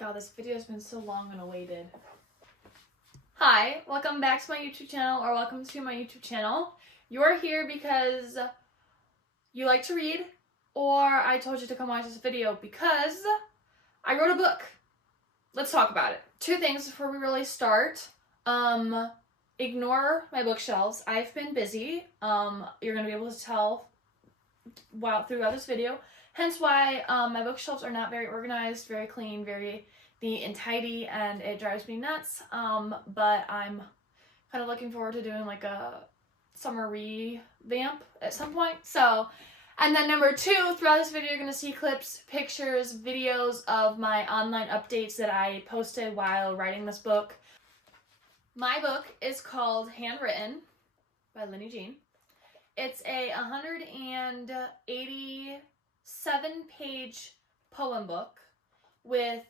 God, this video has been so long and awaited. Hi, welcome back to my YouTube channel, or welcome to my YouTube channel. You're here because you like to read, or I told you to come watch this video because I wrote a book. Let's talk about it. Two things before we really start. Ignore my bookshelves. I've been busy. You're going to be able to tell throughout this video. Hence why my bookshelves are not very organized, very clean, very neat and tidy, and it drives me nuts. But I'm kind of looking forward to doing like a summer revamp at some point. So, and then number two, throughout this video, you're going to see clips, pictures, videos of my online updates that I posted while writing this book. My book is called Handwritten by Lynnie Jean. It's a 187-page poem book with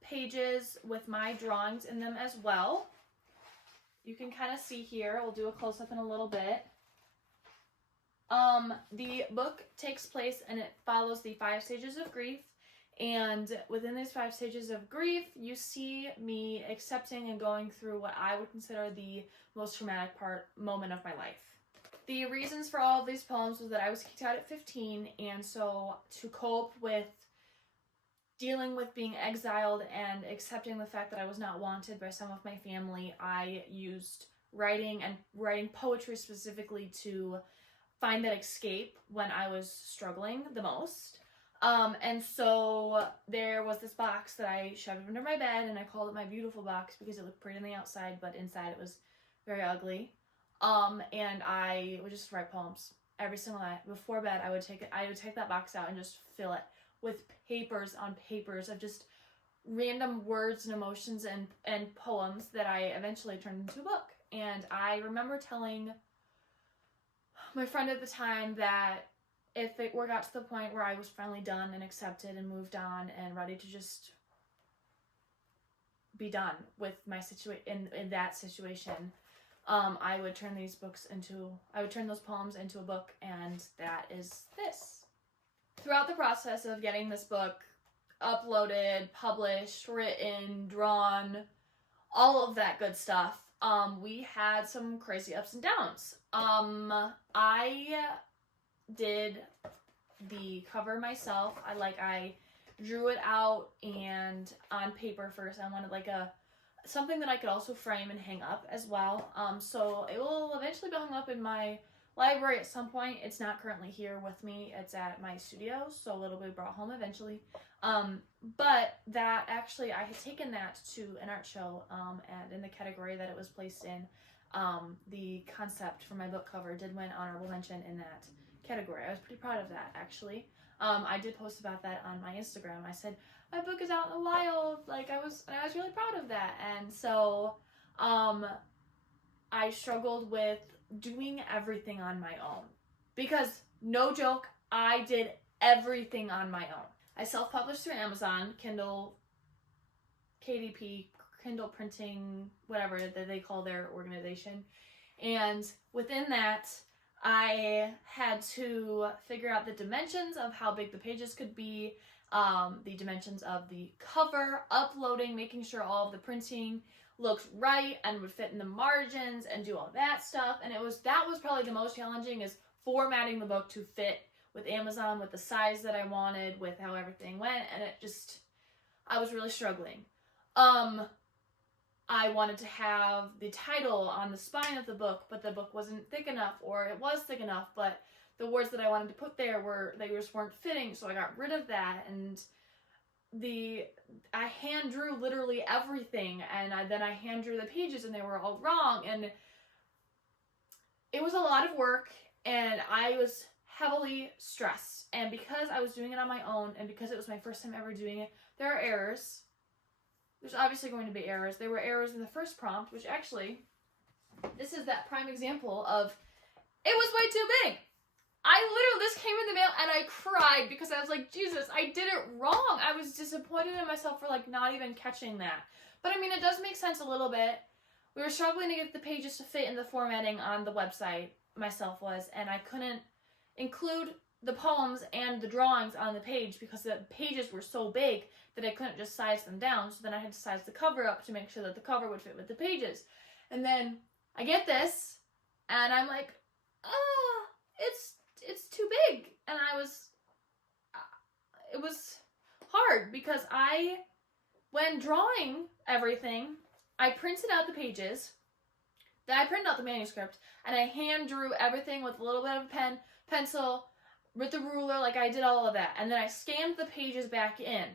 pages with my drawings in them as well. You can kind of see here. We'll do a close-up in a little bit. The book takes place and it follows the 5 stages of grief. And within these 5 stages of grief, you see me accepting and going through what I would consider the most traumatic moment of my life. The reasons for all of these poems was that I was kicked out at 15, and so to cope with dealing with being exiled and accepting the fact that I was not wanted by some of my family, I used writing and writing poetry specifically to find that escape when I was struggling the most. And so there was this box that I shoved under my bed, and I called it my beautiful box because it looked pretty on the outside, but inside it was very ugly. And I would just write poems every single night. Before bed, I would take that box out and just fill it with papers on papers of just random words and emotions and poems that I eventually turned into a book. And I remember telling my friend at the time that if it got to the point where I was finally done and accepted and moved on and ready to just be done with my situation in that situation, I would turn those poems into a book, and that is this. Throughout the process of getting this book uploaded, published, written, drawn, all of that good stuff, we had some crazy ups and downs. I did the cover myself. I drew it out and on paper first. I wanted like something that I could also frame and hang up as well. So it will eventually be hung up in my library at some point. It's not currently here with me. It's at my studio, so it'll be brought home eventually. But that actually, I had taken that to an art show, and in the category that it was placed in, the concept for my book cover did win honorable mention in that category. I was pretty proud of that, actually. I did post about that on my Instagram. I said, my book is out in the wild. I was really proud of that. And so, I struggled with doing everything on my own. Because, no joke, I did everything on my own. I self-published through Amazon, Kindle, KDP, Kindle Printing, whatever that they call their organization. And within that, I had to figure out the dimensions of how big the pages could be, the dimensions of the cover, uploading, making sure all of the printing looked right and would fit in the margins and do all that stuff. And that was probably the most challenging, is formatting the book to fit with Amazon, with the size that I wanted, with how everything went, and I was really struggling. I wanted to have the title on the spine of the book, but the book wasn't thick enough, or it was thick enough, but the words that I wanted to put there they just weren't fitting, so I got rid of that, and I hand drew literally everything, and then I hand drew the pages, and they were all wrong, and it was a lot of work, and I was heavily stressed, and because I was doing it on my own, and because it was my first time ever doing it, there are errors. There's obviously going to be errors. There were errors in the first prompt, which actually, this is that prime example of, it was way too big. This came in the mail and I cried because I was like, Jesus, I did it wrong. I was disappointed in myself for not even catching that. But I mean, it does make sense a little bit. We were struggling to get the pages to fit in the formatting on the website, myself was, and I couldn't include the poems and the drawings on the page because the pages were so big that I couldn't just size them down. So then I had to size the cover up to make sure that the cover would fit with the pages. And then I get this, and I'm like, oh, it's too big. And it was hard because when drawing everything, I printed out the pages, then I printed out the manuscript, and I hand drew everything with a little bit of pen, pencil, with the ruler, like I did all of that. And then I scanned the pages back in.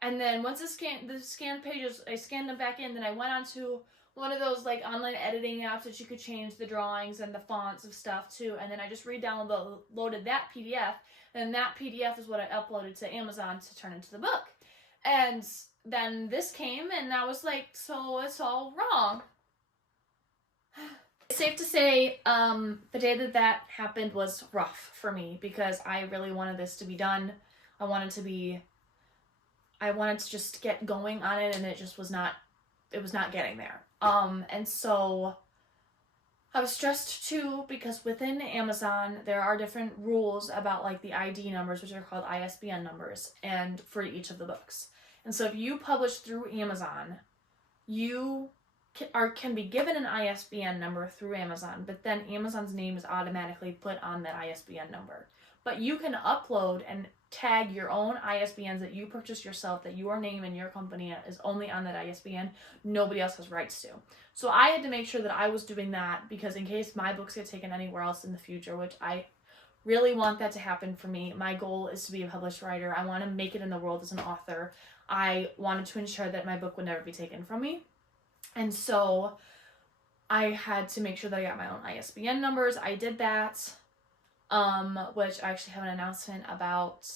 And then once the scanned pages, I scanned them back in, then I went on to one of those like online editing apps that you could change the drawings and the fonts of stuff too. And then I just re-downloaded that PDF, and that PDF is what I uploaded to Amazon to turn into the book. And then this came, and I was like, so it's all wrong. It's safe to say the day that happened was rough for me because I really wanted this to be done. I wanted to just get going on it, and it was not getting there. And so I was stressed too because within Amazon there are different rules about like the ID numbers, which are called ISBN numbers, and for each of the books. And so if you publish through Amazon, you can be given an ISBN number through Amazon, but then Amazon's name is automatically put on that ISBN number. But you can upload and tag your own ISBNs that you purchased yourself, that your name and your company is only on that ISBN. Nobody else has rights to. So I had to make sure that I was doing that because in case my books get taken anywhere else in the future, which I really want that to happen for me. My goal is to be a published writer. I want to make it in the world as an author. I wanted to ensure that my book would never be taken from me. And so I had to make sure that I got my own ISBN numbers. I did that, which I actually have an announcement about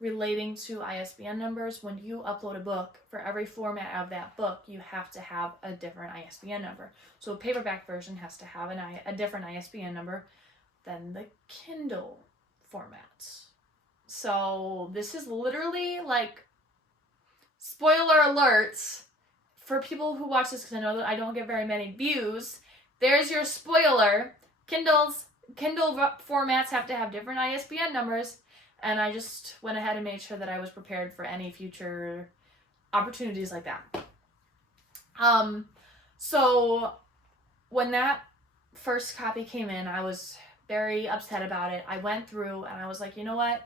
relating to ISBN numbers. When you upload a book, for every format of that book, you have to have a different ISBN number. So a paperback version has to have a different ISBN number than the Kindle format. So this is literally like, spoiler alert, for people who watch this, because I know that I don't get very many views, there's your spoiler. Kindle formats have to have different ISBN numbers, and I just went ahead and made sure that I was prepared for any future opportunities like that. So when that first copy came in, I was very upset about it. I went through and I was like, you know what?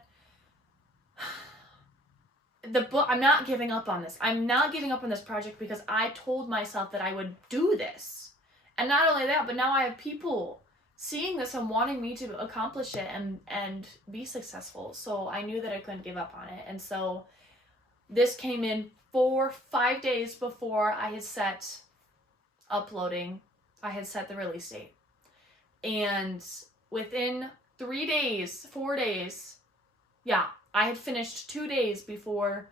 The book, I'm not giving up on this. I'm not giving up on this project because I told myself that I would do this. And not only that, but now I have people seeing this and wanting me to accomplish it and be successful. So I knew that I couldn't give up on it. And so this came in 5 days before I had set uploading. I had set the release date. And within 4 days, yeah, I had finished 2 days before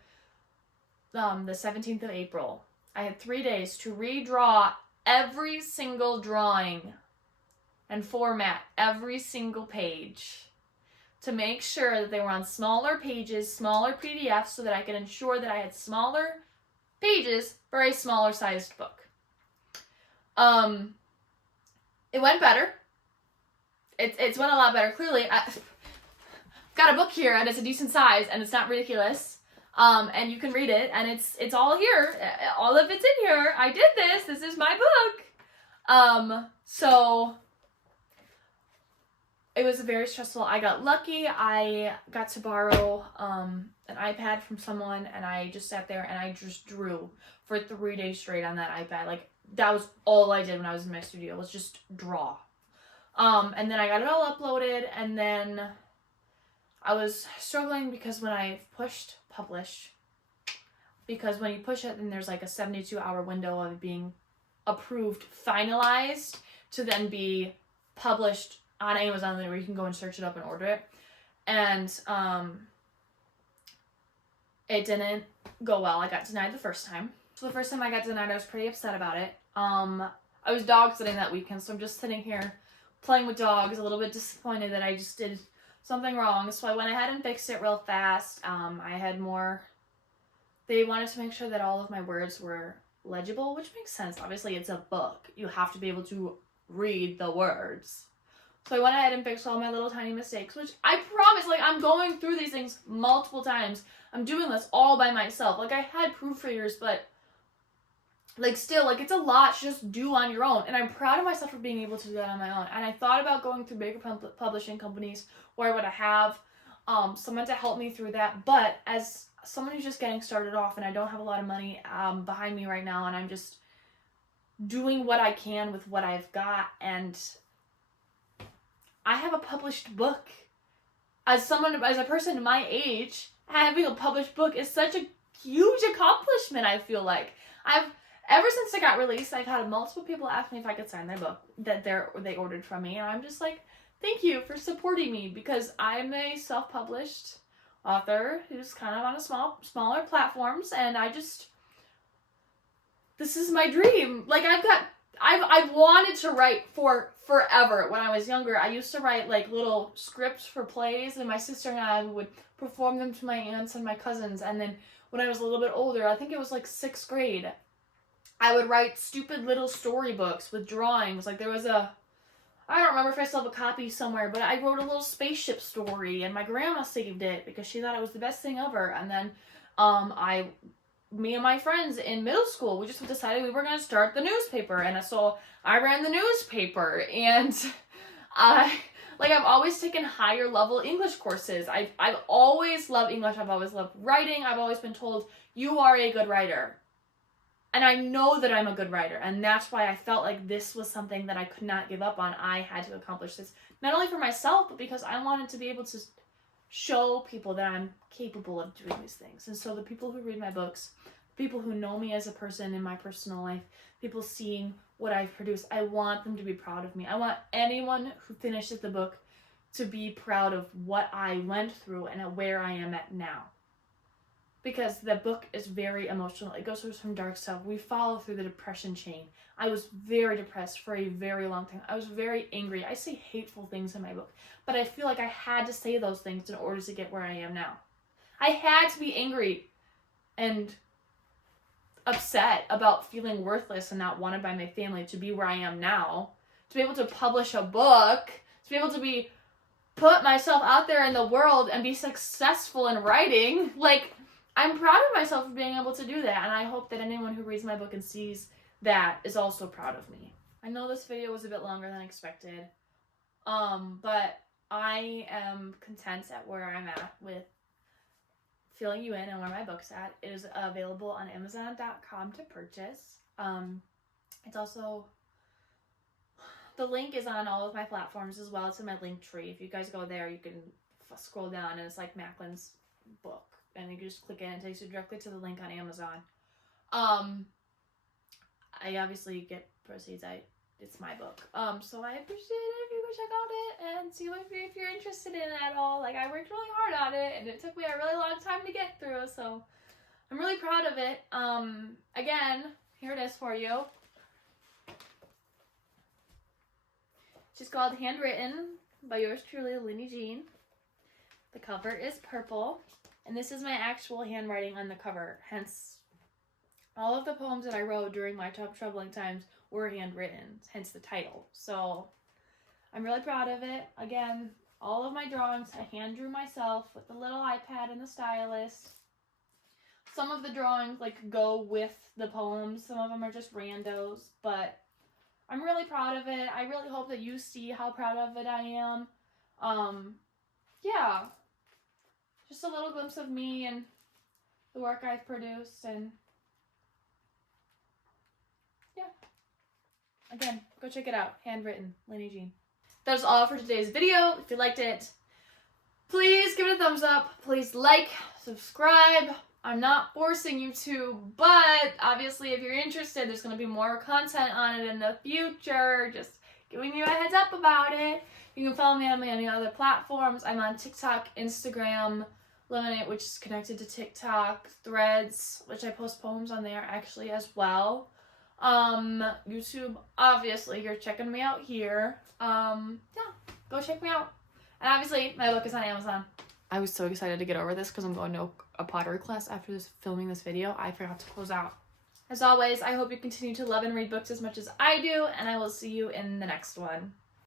the 17th of April. I had 3 days to redraw every single drawing and format every single page to make sure that they were on smaller pages, smaller PDFs, so that I could ensure that I had smaller pages for a smaller sized book. It went better. It's went a lot better. Clearly, I've got a book here and it's a decent size and it's not ridiculous. And you can read it and it's all here. All of it's in here. I did this. This is my book. So it was very stressful. I got lucky. I got to borrow an iPad from someone, and I just sat there and I just drew for 3 days straight on that iPad. Like, that was all I did when I was in my studio, was just draw. And then I got it all uploaded, and then I was struggling because when I pushed publish, because when you push it, then there's like a 72-hour window of being approved, finalized, to then be published on Amazon, where you can go and search it up and order it. And it didn't go well. I got denied the first time. So the first time I got denied, I was pretty upset about it. I was dog sitting that weekend, so I'm just sitting here playing with dogs, a little bit disappointed that I just did something wrong. So I went ahead and fixed it real fast. They wanted to make sure that all of my words were legible, which makes sense. Obviously, it's a book. You have to be able to read the words. So I went ahead and fixed all my little tiny mistakes, which I promise, like, I'm going through these things multiple times. I'm doing this all by myself. Like, I had proofreaders, but, like, still, like, it's a lot to just do on your own. And I'm proud of myself for being able to do that on my own. And I thought about going through bigger publishing companies where I would have someone to help me through that. But as someone who's just getting started off and I don't have a lot of money behind me right now, and I'm just doing what I can with what I've got, and I have a published book. As a person my age, having a published book is such a huge accomplishment, I feel like. Ever since it got released, I've had multiple people ask me if I could sign their book that they ordered from me, and I'm just like, thank you for supporting me, because I'm a self-published author who's kind of on smaller platforms, and this is my dream. Like, I've wanted to write for forever. When I was younger, I used to write like little scripts for plays, and my sister and I would perform them to my aunts and my cousins. And then when I was a little bit older, I think it was like 6th grade, I would write stupid little storybooks with drawings. Like, there was I don't remember if I still have a copy somewhere, but I wrote a little spaceship story, and my grandma saved it because she thought it was the best thing ever. And then me and my friends in middle school, we just decided we were going to start the newspaper. And so I ran the newspaper, and I've always taken higher level English courses. I've always loved English. I've always loved writing. I've always been told, you are a good writer. And I know that I'm a good writer, and that's why I felt like this was something that I could not give up on. I had to accomplish this, not only for myself, but because I wanted to be able to show people that I'm capable of doing these things. And so the people who read my books, people who know me as a person in my personal life, people seeing what I've produced, I want them to be proud of me. I want anyone who finishes the book to be proud of what I went through and where I am at now. Because the book is very emotional. It goes through some dark stuff. We follow through the depression chain. I was very depressed for a very long time. I was very angry. I say hateful things in my book, but I feel like I had to say those things in order to get where I am now. I had to be angry and upset about feeling worthless and not wanted by my family to be where I am now, to be able to publish a book, to be able to put myself out there in the world and be successful in writing. Like, I'm proud of myself for being able to do that, and I hope that anyone who reads my book and sees that is also proud of me. I know this video was a bit longer than expected, but I am content at where I'm at with filling you in and where my book's at. It is available on Amazon.com to purchase. It's also, the link is on all of my platforms as well. It's in my link tree. If you guys go there, you can scroll down, and it's like Macklin's book. And you can just click it and it takes you directly to the link on Amazon. I obviously get proceeds. It's my book. So I appreciate it if you go check out it and see if you're interested in it at all. Like, I worked really hard on it, and it took me a really long time to get through, so I'm really proud of it. Again, here it is for you. It's called Handwritten by yours truly, Lynnie Jean. The cover is purple. And this is my actual handwriting on the cover, hence all of the poems that I wrote during my troubling times were handwritten, hence the title. So I'm really proud of it. Again, all of my drawings I hand drew myself with the little iPad and the stylus. Some of the drawings go with the poems. Some of them are just randos, but I'm really proud of it. I really hope that you see how proud of it I am. Yeah. Just a little glimpse of me and the work I've produced, and yeah. Again, go check it out. Handwritten, Lynnie Jean. That's all for today's video. If you liked it, please give it a thumbs up. Please like, subscribe. I'm not forcing you to, but obviously if you're interested, there's going to be more content on it in the future. Just giving you a heads up about it. You can follow me on my other platforms. I'm on TikTok, Instagram, Lynnie, which is connected to TikTok, Threads, which I post poems on there actually as well. YouTube, obviously, you're checking me out here. Yeah, go check me out. And obviously, my book is on Amazon. I was so excited to get over this because I'm going to a pottery class after filming this video. I forgot to close out. As always, I hope you continue to love and read books as much as I do, and I will see you in the next one.